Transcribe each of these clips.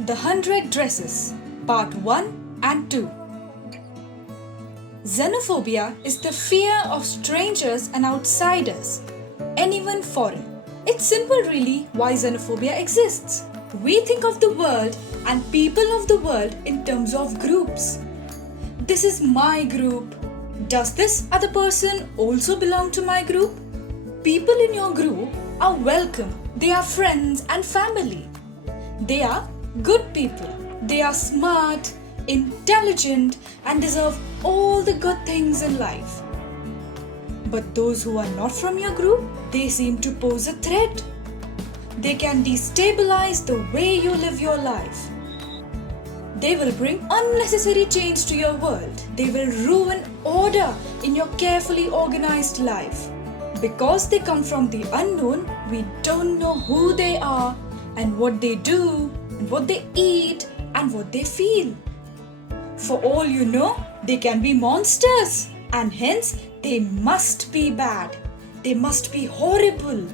The 100 Dresses, Part 1 and 2. Xenophobia is the fear of strangers and outsiders, anyone foreign. It's simple really why xenophobia exists. We think of the world and people of the world in terms of groups. This is my group. Does this other person also belong to my group? People in your group are welcome. They are friends and family. They are good people. They are smart, intelligent, and deserve all the good things in life. But those who are not from your group, they seem to pose a threat. They can destabilize the way you live your life. They will bring unnecessary change to your world. They will ruin order in your carefully organized life. Because they come from the unknown, we don't know who they are and what they do and what they eat and what they feel. For all you know, they can be monsters and hence they must be bad. They must be horrible.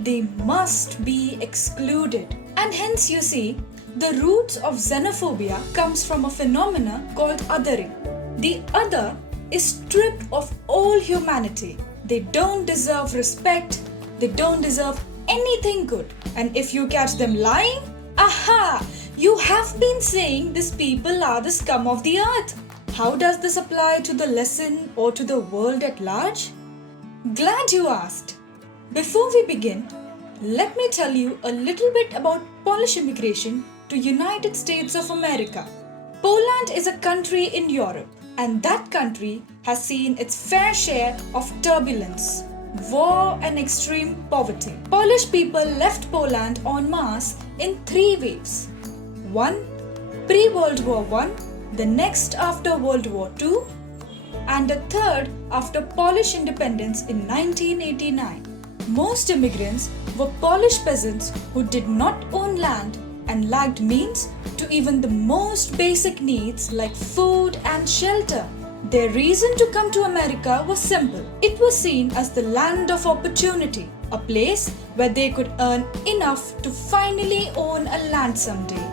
They must be excluded. And hence you see, the roots of xenophobia comes from a phenomena called othering. The other is stripped of all humanity. They don't deserve respect. They don't deserve anything good. And if you catch them lying, aha! You have been saying these people are the scum of the earth. How does this apply to the lesson or to the world at large? Glad you asked. Before we begin, let me tell you a little bit about Polish immigration to United States of America. Poland is a country in Europe, and that country has seen its fair share of turbulence, war and extreme poverty. Polish people left Poland en masse in 3 waves. One pre-World War I, the next after World War II, and a third after Polish independence in 1989. Most immigrants were Polish peasants who did not own land and lacked means to even the most basic needs like food and shelter. Their reason to come to America was simple. It was seen as the land of opportunity, a place where they could earn enough to finally own a land someday,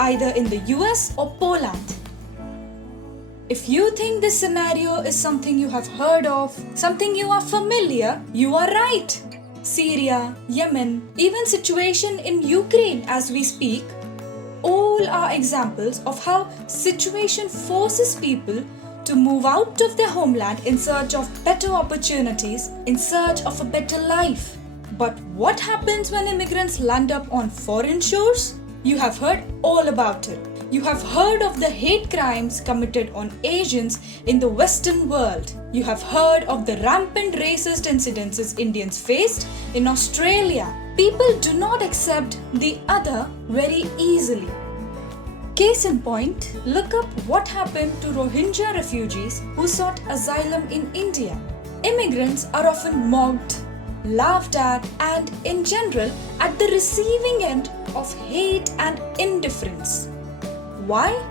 either in the US or Poland. If you think this scenario is something you have heard of, something you are familiar, you are right. Syria, Yemen, even situation in Ukraine as we speak, all are examples of how situation forces people to move out of their homeland in search of better opportunities, in search of a better life. But what happens when immigrants land up on foreign shores? You have heard all about it. You have heard of the hate crimes committed on Asians in the Western world. You have heard of the rampant racist incidences Indians faced in Australia. People do not accept the other very easily. Case in point, look up what happened to Rohingya refugees who sought asylum in India. Immigrants are often mocked, laughed at, and in general at the receiving end of hate and indifference. Why?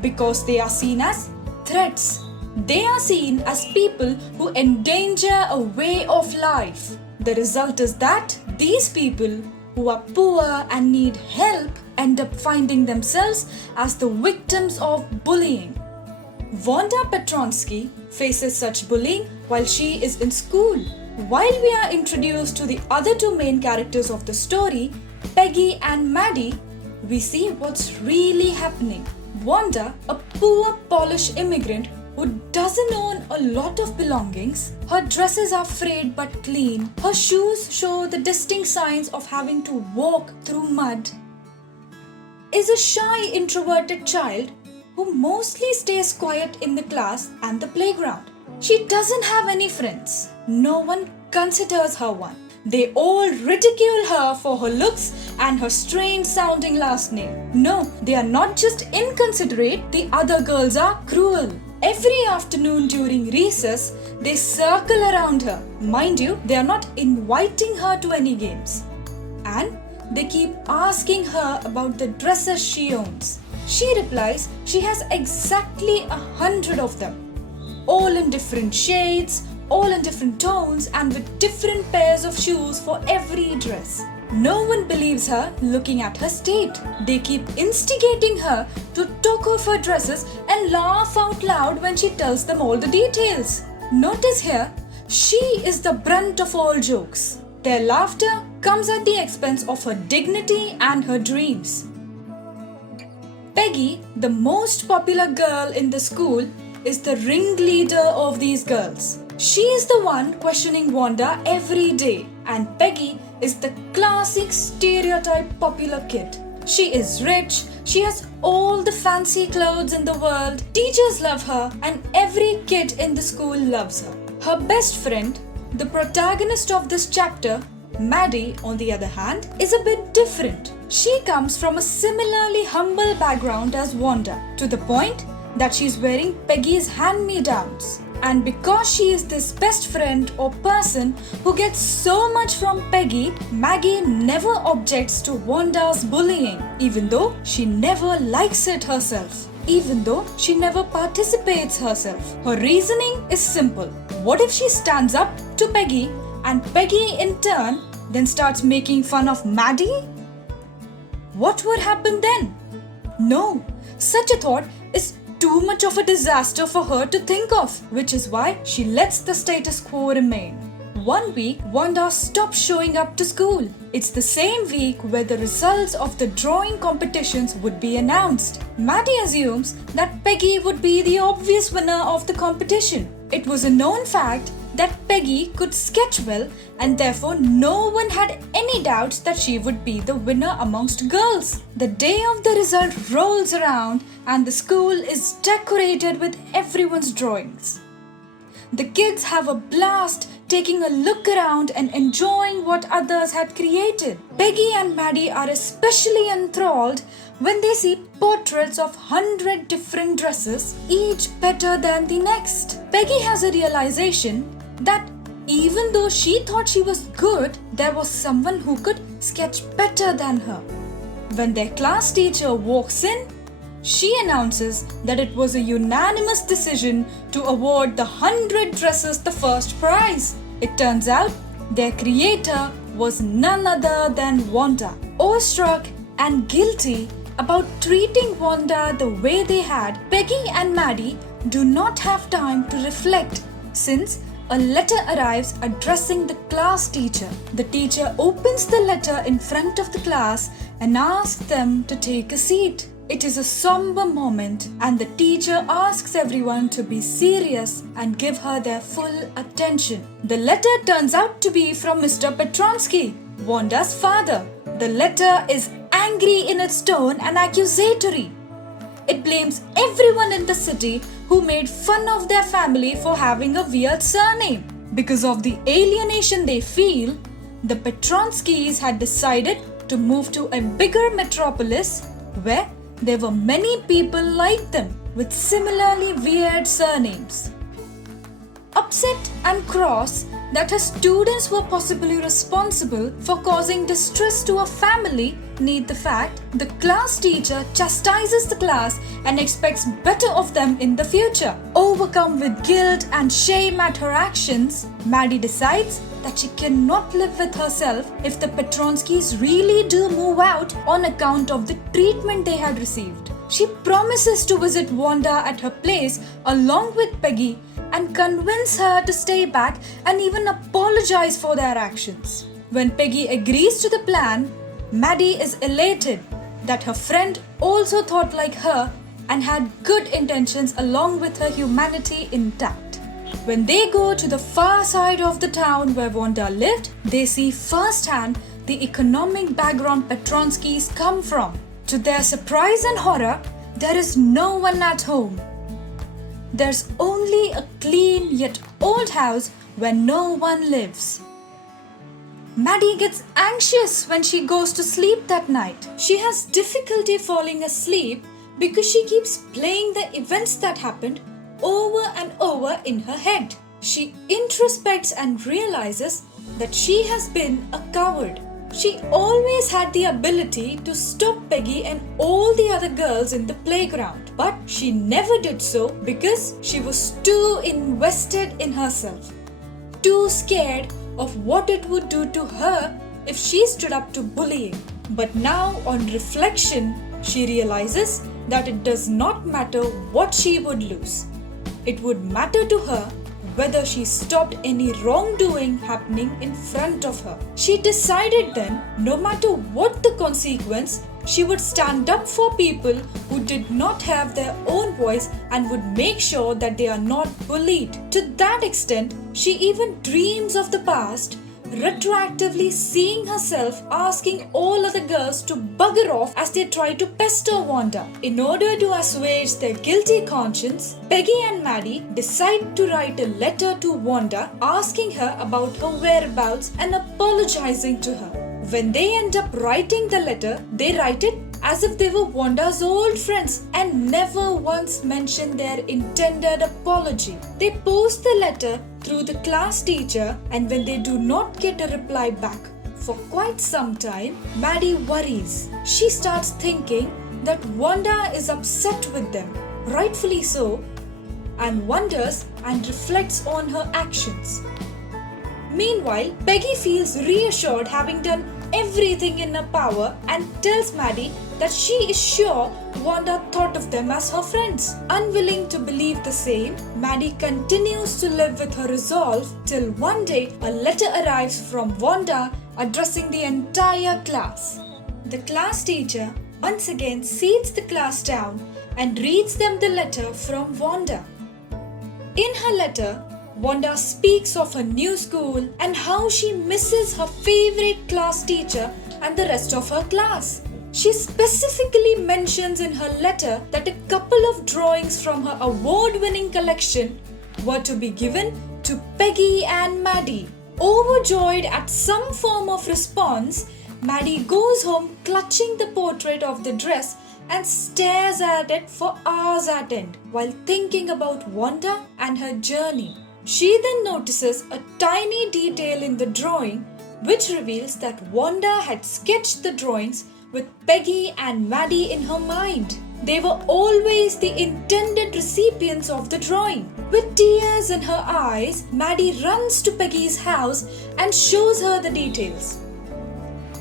Because they are seen as threats. They are seen as people who endanger a way of life. The result is that these people who are poor and need help end up finding themselves as the victims of bullying. Wanda Petronsky faces such bullying while she is in school. While we are introduced to the other 2 main characters of the story, Peggy and Maddie, we see what's really happening. Wanda, a poor Polish immigrant who doesn't own a lot of belongings, her dresses are frayed but clean, her shoes show the distinct signs of having to walk through mud, is a shy, introverted child who mostly stays quiet in the class and the playground. She doesn't have any friends. No one considers her one. They all ridicule her for her looks and her strange sounding last name. No, they are not just inconsiderate, the other girls are cruel. Every afternoon during recess, they circle around her. Mind you, they are not inviting her to any games. And they keep asking her about the dresses she owns. She replies she has exactly 100 of them, all in different shades, all in different tones and with different pairs of shoes for every dress. No one believes her looking at her state. They keep instigating her to talk off her dresses and laugh out loud when she tells them all the details. Notice here, she is the brunt of all jokes. Their laughter comes at the expense of her dignity and her dreams. Peggy, the most popular girl in the school, is the ringleader of these girls. She is the one questioning Wanda every day, and Peggy is the classic stereotype popular kid. She is rich, she has all the fancy clothes in the world, teachers love her, and every kid in the school loves her. Her best friend, the protagonist of this chapter, Maddie, on the other hand, is a bit different. She comes from a similarly humble background as Wanda, to the point that she's wearing Peggy's hand-me-downs. And because she is this best friend or person who gets so much from Peggy, Maggie never objects to Wanda's bullying, even though she never likes it herself, even though she never participates herself. Her reasoning is simple. What if she stands up to Peggy and Peggy in turn then starts making fun of Maddie? What would happen then? No, such a thought is too much of a disaster for her to think of, which is why she lets the status quo remain. One week, Wanda stops showing up to school. It's the same week where the results of the drawing competitions would be announced. Maddie assumes that Peggy would be the obvious winner of the competition. It was a known fact that Peggy could sketch well, and therefore no one had any doubts that she would be the winner amongst girls. The day of the result rolls around and the school is decorated with everyone's drawings. The kids have a blast taking a look around and enjoying what others had created. Peggy and Maddie are especially enthralled when they see portraits of 100 different dresses, each better than the next. Peggy has a realization that even though she thought she was good, there was someone who could sketch better than her. When their class teacher walks in, she announces that it was a unanimous decision to award the 100 dresses the first prize. It turns out their creator was none other than Wanda. Awestruck and guilty about treating Wanda the way they had, Peggy and Maddie do not have time to reflect, since a letter arrives addressing the class teacher. The teacher opens the letter in front of the class and asks them to take a seat. It is a somber moment, and the teacher asks everyone to be serious and give her their full attention. The letter turns out to be from Mr. Petronsky, Wanda's father. The letter is angry in its tone and accusatory. It blames everyone in the city who made fun of their family for having a weird surname. Because of the alienation they feel, the Petronskys had decided to move to a bigger metropolis where there were many people like them with similarly weird surnames. Upset and cross that her students were possibly responsible for causing distress to a family need the fact the class teacher chastises the class and expects better of them in the future. Overcome with guilt and shame at her actions, Maddie decides that she cannot live with herself if the Petronskys really do move out on account of the treatment they had received. She promises to visit Wanda at her place along with Peggy and convince her to stay back and even apologize for their actions. When Peggy agrees to the plan, Maddie is elated that her friend also thought like her and had good intentions along with her humanity intact. When they go to the far side of the town where Wanda lived, they see firsthand the economic background Petronskys come from. To their surprise and horror, there is no one at home. There's only a clean yet old house where no one lives. Maddie gets anxious when she goes to sleep that night. She has difficulty falling asleep because she keeps playing the events that happened over and over in her head. She introspects and realizes that she has been a coward. She always had the ability to stop Peggy and all the other girls in the playground, but she never did so because she was too invested in herself, too scared of what it would do to her if she stood up to bullying. But now, on reflection, she realizes that it does not matter what she would lose. It would matter to her whether she stopped any wrongdoing happening in front of her. She decided then, no matter what the consequence, she would stand up for people who did not have their own voice and would make sure that they are not bullied. To that extent, she even dreams of the past, retroactively seeing herself asking all other girls to bugger off as they try to pester Wanda. In order to assuage their guilty conscience, Peggy and Maddie decide to write a letter to Wanda asking her about her whereabouts and apologizing to her. When they end up writing the letter, they write it as if they were Wanda's old friends and never once mention their intended apology. They post the letter through the class teacher, and when they do not get a reply back for quite some time, Maddie worries. She starts thinking that Wanda is upset with them, rightfully so, and wonders and reflects on her actions. Meanwhile, Peggy feels reassured having done everything in her power and tells Maddie that she is sure Wanda thought of them as her friends. Unwilling to believe the same, Maddie continues to live with her resolve till one day a letter arrives from Wanda addressing the entire class. The class teacher once again seats the class down and reads them the letter from Wanda. In her letter, Wanda speaks of her new school and how she misses her favorite class teacher and the rest of her class. She specifically mentions in her letter that a couple of drawings from her award-winning collection were to be given to Peggy and Maddie. Overjoyed at some form of response, Maddie goes home clutching the portrait of the dress and stares at it for hours at end while thinking about Wanda and her journey. She then notices a tiny detail in the drawing which reveals that Wanda had sketched the drawings with Peggy and Maddie in her mind. They were always the intended recipients of the drawing. With tears in her eyes, Maddie runs to Peggy's house and shows her the details.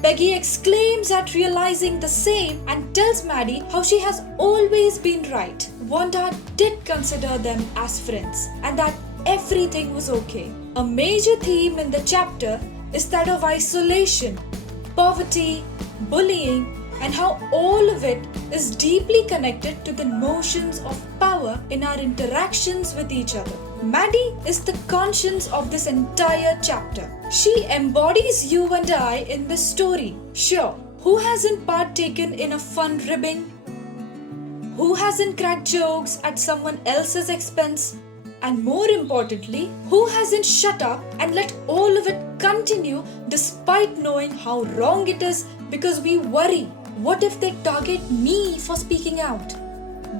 Peggy exclaims at realizing the same and tells Maddie how she has always been right. Wanda did consider them as friends and that everything was okay. A major theme in the chapter is that of isolation, poverty, bullying, and how all of it is deeply connected to the notions of power in our interactions with each other. Maddie is the conscience of this entire chapter. She embodies you and I in this story. Sure, who hasn't partaken in a fun ribbing? Who hasn't cracked jokes at someone else's expense? And more importantly, who hasn't shut up and let all of it continue despite knowing how wrong it is because we worry, what if they target me for speaking out?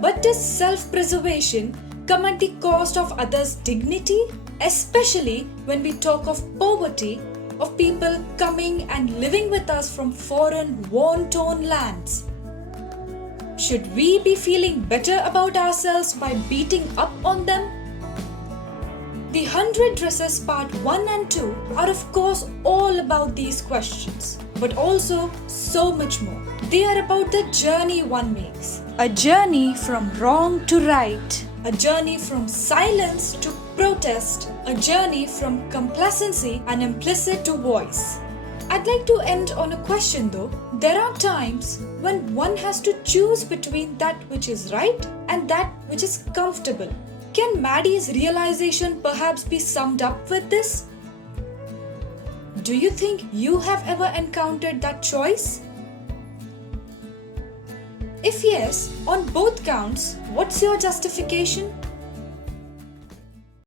But does self-preservation come at the cost of others' dignity? Especially when we talk of poverty, of people coming and living with us from foreign, war-torn lands. Should we be feeling better about ourselves by beating up on them? The 100 Dresses Part 1 and 2 are of course all about these questions, but also so much more. They are about the journey one makes. A journey from wrong to right. A journey from silence to protest. A journey from complacency and implicit to voice. I'd like to end on a question though. There are times when one has to choose between that which is right and that which is comfortable. Can Maddie's realization perhaps be summed up with this? Do you think you have ever encountered that choice? If yes, on both counts, what's your justification?